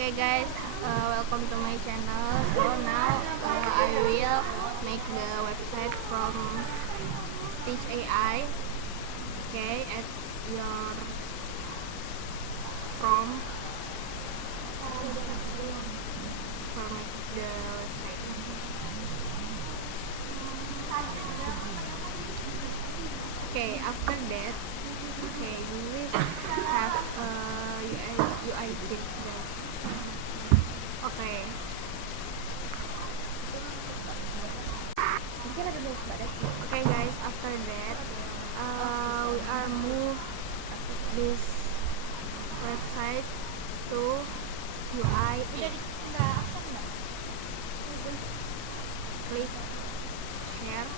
Okay guys, welcome to my channel. So now I will make the website from Stitch AI. Okay, add your prompt format the website. Okay, after that, okay, you will have UI kit. Okay. Okay guys, after that, we are move this website to UI. Click share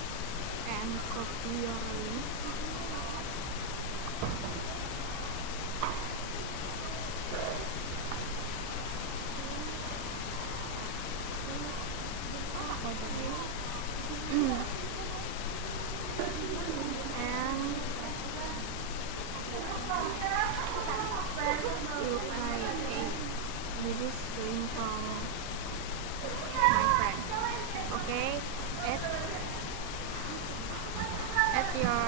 and copy your link. This is link from my friend. Okay, add your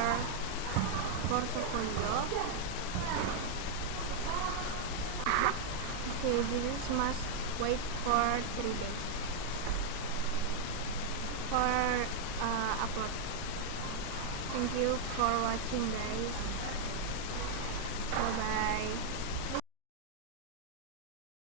portfolio. Okay, this must wait for 3 days for upload. Thank you for watching guys. Bye bye.